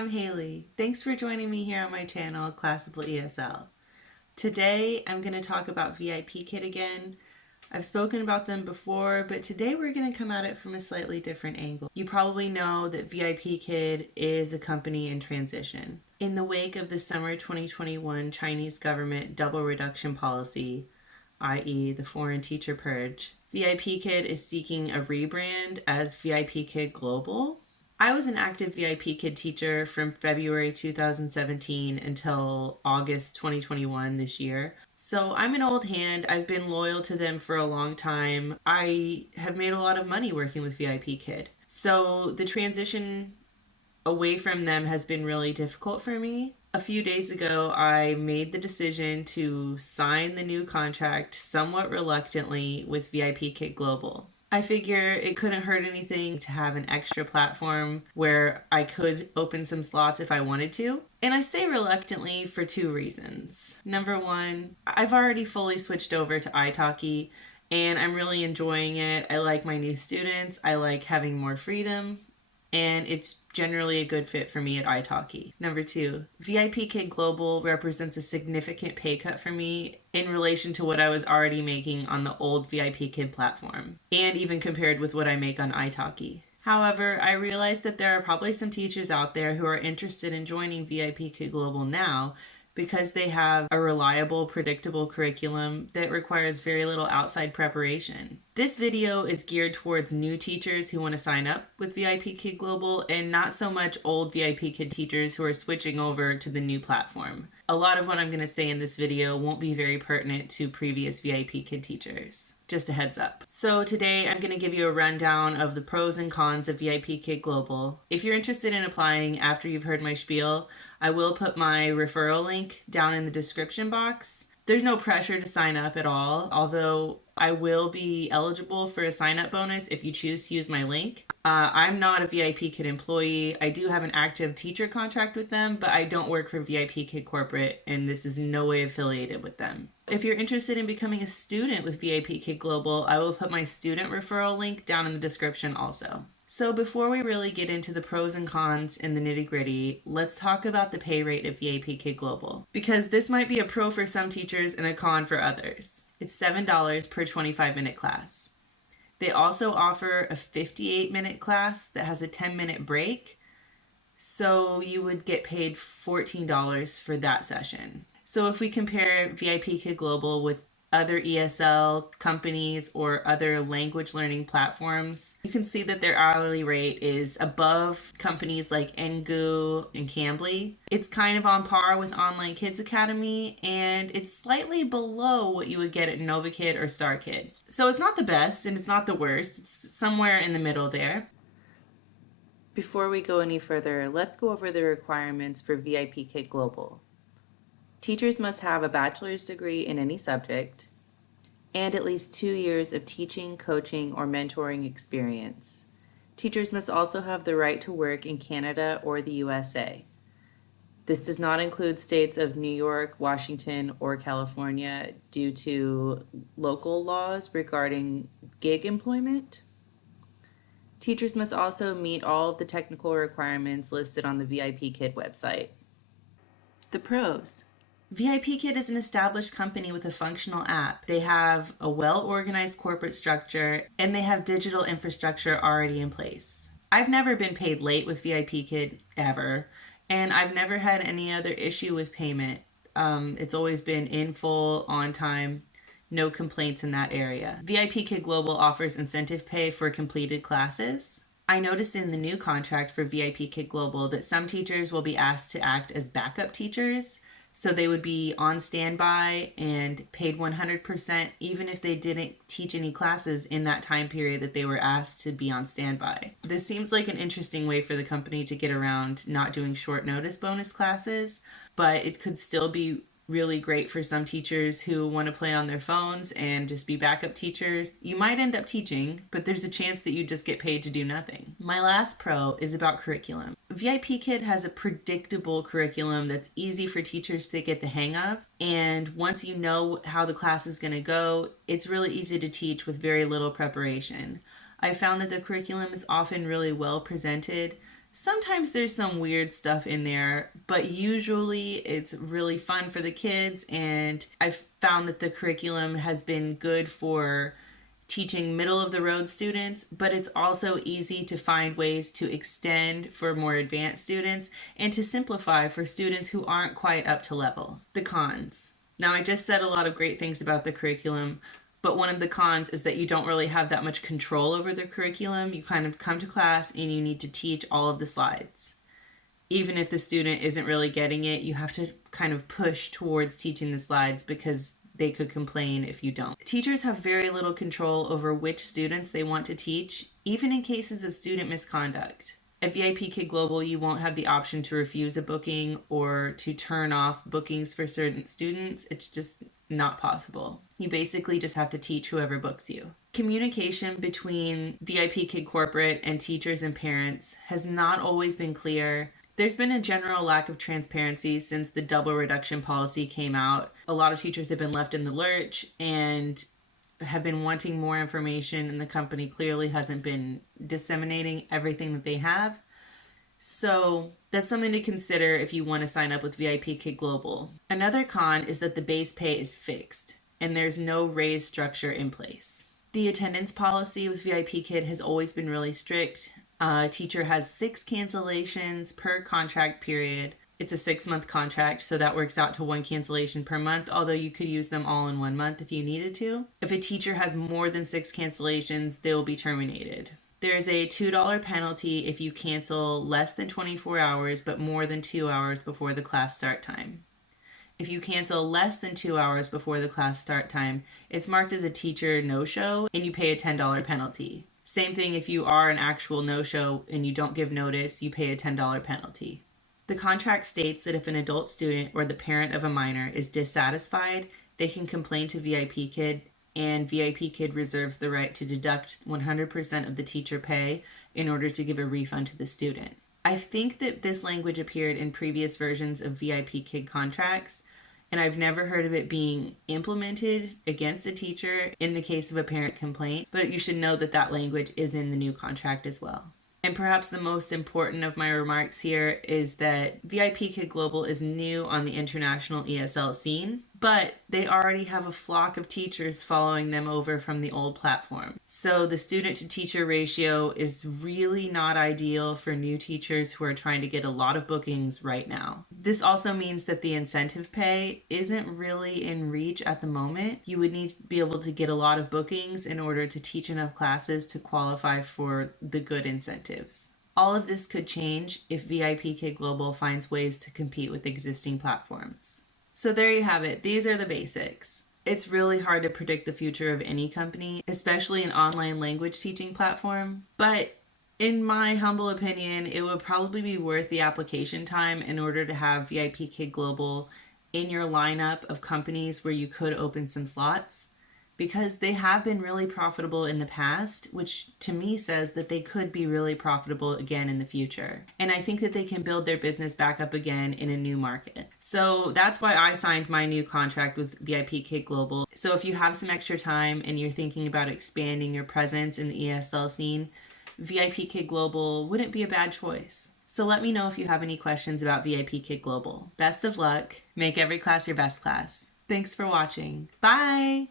I'm Haley. Thanks for joining me here on my channel, Classical ESL. Today, I'm going to talk about VIPKid again. I've spoken about them before, but today we're going to come at it from a slightly different angle. You probably know that VIPKid is a company in transition. In the wake of the summer 2021 Chinese government double reduction policy, i.e. the foreign teacher purge, VIPKid is seeking a rebrand as VIPKid Global. I was an active VIPKid teacher from February 2017 until August 2021 this year. So I'm an old hand. I've been loyal to them for a long time. I have made a lot of money working with VIPKid. So the transition away from them has been really difficult for me. A few days ago, I made the decision to sign the new contract somewhat reluctantly with VIPKid Global. I figure it couldn't hurt anything to have an extra platform where I could open some slots if I wanted to. And I say reluctantly for two reasons. Number one, I've already fully switched over to italki and I'm really enjoying it. I like my new students. I like having more freedom. And it's generally a good fit for me at italki. Number two, VIPKid Global represents a significant pay cut for me in relation to what I was already making on the old VIPKid platform, and even compared with what I make on italki. However, I realize that there are probably some teachers out there who are interested in joining VIPKid Global now because they have a reliable, predictable curriculum that requires very little outside preparation. This video is geared towards new teachers who want to sign up with VIPKid Global and not so much old VIPKid teachers who are switching over to the new platform. A lot of what I'm going to say in this video won't be very pertinent to previous VIPKid teachers. Just a heads up. So today I'm going to give you a rundown of the pros and cons of VIPKid Global. If you're interested in applying after you've heard my spiel, I will put my referral link down in the description box. There's no pressure to sign up at all, although I will be eligible for a sign-up bonus if you choose to use my link. I'm not a VIPKid employee. I do have an active teacher contract with them, but I don't work for VIPKid Corporate, and this is in no way affiliated with them. If you're interested in becoming a student with VIPKid Global, I will put my student referral link down in the description also. So before we really get into the pros and cons and the nitty-gritty, let's talk about the pay rate of VIPKid Global, because this might be a pro for some teachers and a con for others. It's $7 per 25-minute class. They also offer a 58-minute class that has a 10-minute break, so you would get paid $14 for that session. So if we compare VIPKid Global with other ESL companies or other language learning platforms, you can see that their hourly rate is above companies like Engu and Cambly. It's kind of on par with Online Kids Academy, and it's slightly below what you would get at NovaKid or StarKid. So it's not the best and it's not the worst. It's somewhere in the middle there. Before we go any further, let's go over the requirements for VIPKid Global. Teachers must have a bachelor's degree in any subject and at least 2 years of teaching, coaching, or mentoring experience. Teachers must also have the right to work in Canada or the USA. This does not include states of New York, Washington, or California due to local laws regarding gig employment. Teachers must also meet all of the technical requirements listed on the VIPKid website. The pros. VIPKid is an established company with a functional app. They have a well-organized corporate structure, and they have digital infrastructure already in place. I've never been paid late with VIPKid ever, and I've never had any other issue with payment. It's always been in full, on time, no complaints in that area. VIPKid Global offers incentive pay for completed classes. I noticed in the new contract for VIPKid Global that some teachers will be asked to act as backup teachers. So they would be on standby and paid 100% even if they didn't teach any classes in that time period that they were asked to be on standby. This seems like an interesting way for the company to get around not doing short notice bonus classes, but it could still be really great for some teachers who want to play on their phones and just be backup teachers. You might end up teaching, but there's a chance that you just get paid to do nothing. My last pro is about curriculum. VIPKid has a predictable curriculum that's easy for teachers to get the hang of, and once you know how the class is going to go, it's really easy to teach with very little preparation. I found that the curriculum is often really well presented. Sometimes there's some weird stuff in there, but usually it's really fun for the kids, and I've found that the curriculum has been good for teaching middle of the road students, but it's also easy to find ways to extend for more advanced students and to simplify for students who aren't quite up to level. The cons. Now, I just said a lot of great things about the curriculum, but one of the cons is that you don't really have that much control over the curriculum. You kind of come to class and you need to teach all of the slides. Even if the student isn't really getting it, you have to kind of push towards teaching the slides because they could complain if you don't. Teachers have very little control over which students they want to teach, even in cases of student misconduct. At VIPKid Global, you won't have the option to refuse a booking or to turn off bookings for certain students. It's just not possible. You basically just have to teach whoever books you. Communication between VIPKid Corporate and teachers and parents has not always been clear. There's been a general lack of transparency since the double reduction policy came out. A lot of teachers have been left in the lurch and have been wanting more information, and the company clearly hasn't been disseminating everything that they have. So that's something to consider if you want to sign up with VIPKid Global. Another con is that the base pay is fixed and there's no raise structure in place. The attendance policy with VIPKid has always been really strict. A teacher has 6 cancellations per contract period. It's a 6-month contract, so that works out to 1 cancellation per month, although you could use them all in 1 month if you needed to. If a teacher has more than 6 cancellations, they will be terminated. There is a $2 penalty if you cancel less than 24 hours but more than 2 hours before the class start time. If you cancel less than 2 hours before the class start time, it's marked as a teacher no-show and you pay a $10 penalty. Same thing if you are an actual no-show and you don't give notice, you pay a $10 penalty. The contract states that if an adult student or the parent of a minor is dissatisfied, they can complain to VIPKid, and VIPKid reserves the right to deduct 100% of the teacher pay in order to give a refund to the student. I think that this language appeared in previous versions of VIPKid contracts, and I've never heard of it being implemented against a teacher in the case of a parent complaint, but you should know that that language is in the new contract as well. And perhaps the most important of my remarks here is that VIPKid Global is new on the international ESL scene, but they already have a flock of teachers following them over from the old platform. So the student to teacher ratio is really not ideal for new teachers who are trying to get a lot of bookings right now. This also means that the incentive pay isn't really in reach at the moment. You would need to be able to get a lot of bookings in order to teach enough classes to qualify for the good incentives. All of this could change if VIPKid Global finds ways to compete with existing platforms. So there you have it. These are the basics. It's really hard to predict the future of any company, especially an online language teaching platform. But in my humble opinion, it would probably be worth the application time in order to have VIPKid Global in your lineup of companies where you could open some slots, because they have been really profitable in the past, which to me says that they could be really profitable again in the future. And I think that they can build their business back up again in a new market. So that's why I signed my new contract with VIPKid Global. So if you have some extra time and you're thinking about expanding your presence in the ESL scene, VIPKid Global wouldn't be a bad choice. So let me know if you have any questions about VIPKid Global. Best of luck. Make every class your best class. Thanks for watching. Bye!